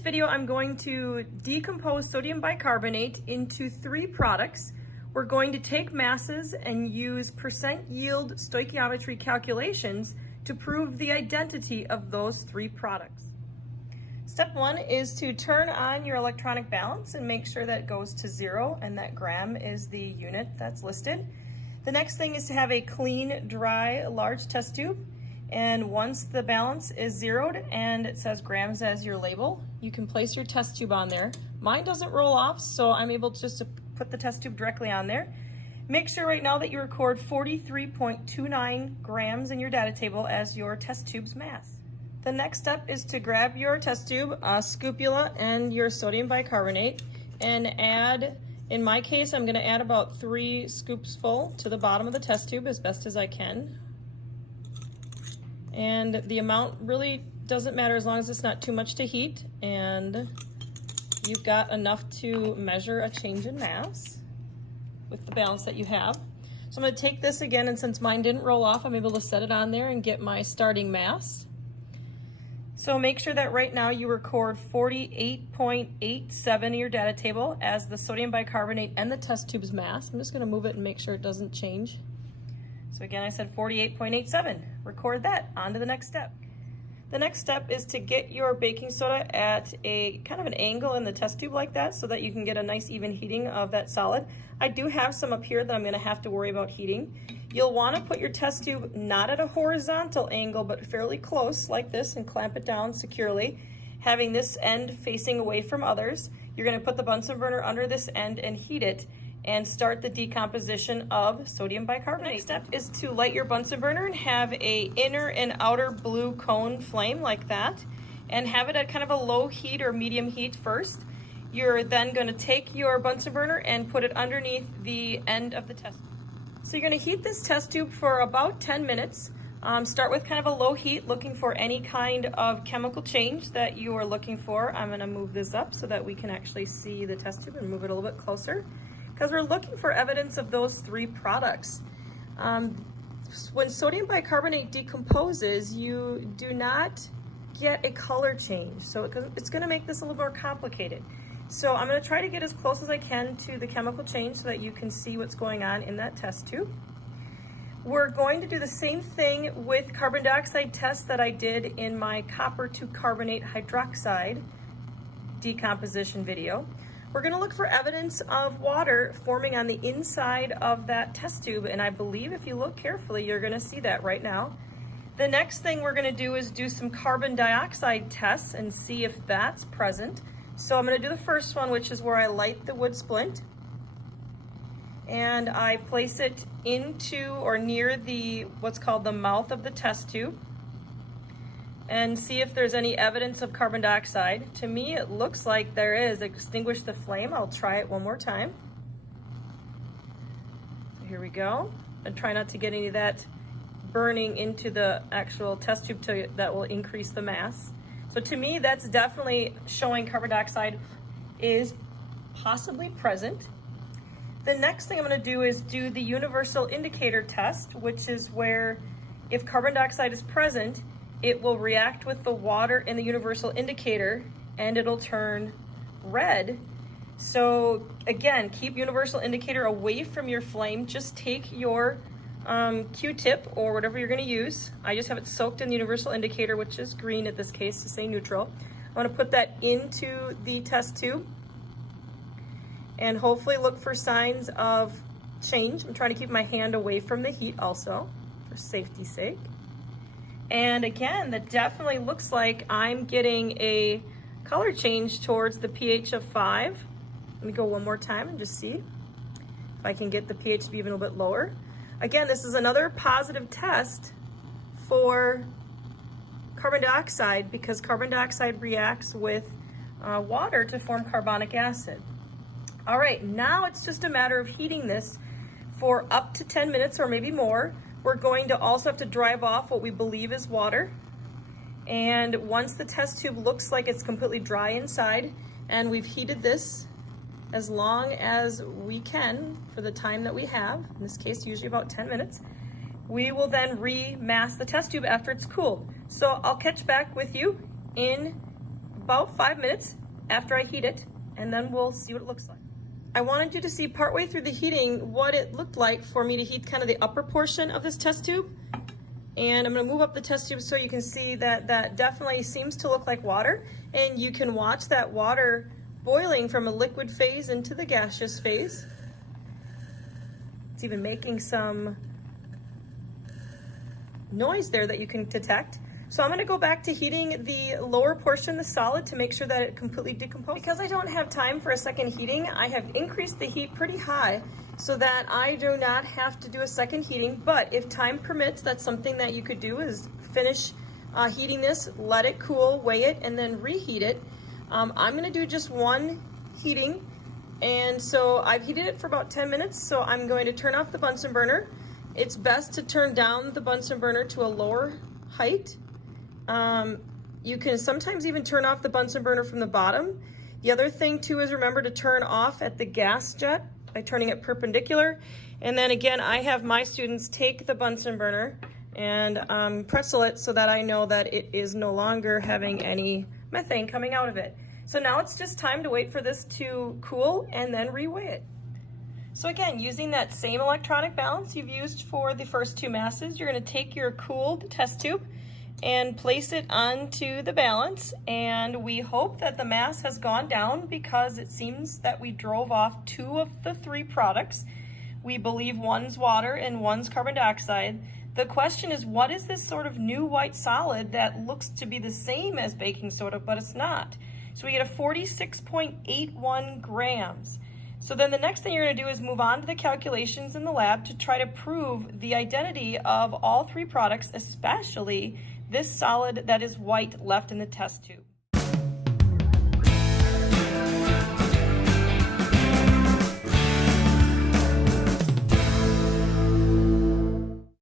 this video, I'm going to decompose sodium bicarbonate into 3 products. We're going to take masses and use percent yield stoichiometry calculations to prove the identity of those 3 products. Step 1 is to turn on your electronic balance and make sure that it goes to 0 and that gram is the unit that's listed. The next thing is to have a clean, dry, large test tube. And once the balance is zeroed and it says grams as your label, you can place your test tube on there. Mine doesn't roll off, so I'm able just to put the test tube directly on there. Make sure right now that you record 43.29 grams in your data table as your test tube's mass. The next step is to grab your test tube, scopula, and your sodium bicarbonate and add, in my case, I'm going to add about 3 scoops full to the bottom of the test tube as best as I can. And the amount really doesn't matter as long as it's not too much to heat and you've got enough to measure a change in mass with the balance that you have. So I'm going to take this again, and since mine didn't roll off, I'm able to set it on there and get my starting mass. So make sure that right now you record 48.87 in your data table as the sodium bicarbonate and the test tube's mass. I'm just going to move it and make sure it doesn't change. So again, I said 48.87. Record that. On to the next step. The next step is to get your baking soda at a kind of an angle in the test tube like that so that you can get a nice even heating of that solid. I do have some up here that I'm going to have to worry about heating. You'll want to put your test tube not at a horizontal angle but fairly close like this and clamp it down securely, having this end facing away from others. You're going to put the Bunsen burner under this end and heat it and start the decomposition of sodium bicarbonate. The next step is to light your Bunsen burner and have a inner and outer blue cone flame like that, and have it at kind of a low heat or medium heat first. You're then going to take your Bunsen burner and put it underneath the end of the test tube. So you're going to heat this test tube for about 10 minutes. Start with kind of a low heat, looking for any kind of chemical change that you are looking for. I'm going to move this up so that we can actually see the test tube and move it a little bit closer, because we're looking for evidence of those 3 products. When sodium bicarbonate decomposes, you do not get a color change, so it's going to make this a little more complicated. So I'm going to try to get as close as I can to the chemical change so that you can see what's going on in that test tube. We're going to do the same thing with carbon dioxide test that I did in my copper to carbonate hydroxide decomposition video. We're going to look for evidence of water forming on the inside of that test tube, and I believe if you look carefully, you're going to see that right now. The next thing we're going to do is do some carbon dioxide tests and see if that's present. So I'm going to do the first one, which is where I light the wood splint, and I place it into or near the what's called the mouth of the test tube, and see if there's any evidence of carbon dioxide. To me, it looks like there is. Extinguish the flame. I'll try it one more time. So here we go. And try not to get any of that burning into the actual test tube that will increase the mass. So to me, that's definitely showing carbon dioxide is possibly present. The next thing I'm going to do is do the universal indicator test, which is where if carbon dioxide is present, it will react with the water in the universal indicator and it'll turn red. So again, keep universal indicator away from your flame. Just take your Q-tip or whatever you're going to use. I just have it soaked in the universal indicator, which is green at this case to say neutral. I'm going to put that into the test tube and hopefully look for signs of change. I'm trying to keep my hand away from the heat also for safety's sake. And again, that definitely looks like I'm getting a color change towards the pH of 5. Let me go one more time and just see if I can get the pH to be even a little bit lower. Again, this is another positive test for carbon dioxide because carbon dioxide reacts with water to form carbonic acid. All right, now it's just a matter of heating this for up to 10 minutes or maybe more. We're going to also have to drive off what we believe is water. And once the test tube looks like it's completely dry inside and we've heated this as long as we can for the time that we have, in this case usually about 10 minutes, we will then remass the test tube after it's cooled. So I'll catch back with you in about 5 minutes after I heat it, and then we'll see what it looks like. I wanted you to see partway through the heating what it looked like for me to heat kind of the upper portion of this test tube. And I'm going to move up the test tube so you can see that that definitely seems to look like water, and you can watch that water boiling from a liquid phase into the gaseous phase. It's even making some noise there that you can detect. So I'm going to go back to heating the lower portion, the solid, to make sure that it completely decomposes. Because I don't have time for a second heating, I have increased the heat pretty high so that I do not have to do a second heating. But if time permits, that's something that you could do, is finish heating this, let it cool, weigh it, and then reheat it. I'm going to do just one heating, and so I've heated it for about 10 minutes, so I'm going to turn off the Bunsen burner. It's best to turn down the Bunsen burner to a lower height. You can sometimes even turn off the Bunsen burner from the bottom. The other thing too is remember to turn off at the gas jet by turning it perpendicular. And then again, I have my students take the Bunsen burner and pretzel it so that I know that it is no longer having any methane coming out of it. So now it's just time to wait for this to cool and then reweigh it. So again, using that same electronic balance you've used for the first two masses, you're going to take your cooled test tube and place it onto the balance, and we hope that the mass has gone down because it seems that we drove off 2 of the 3 products. We believe one's water and one's carbon dioxide. The question is, what is this sort of new white solid that looks to be the same as baking soda, but it's not? So we get a 46.81 grams. So then the next thing you're going to do is move on to the calculations in the lab to try to prove the identity of all 3 products, especially this solid that is white left in the test tube.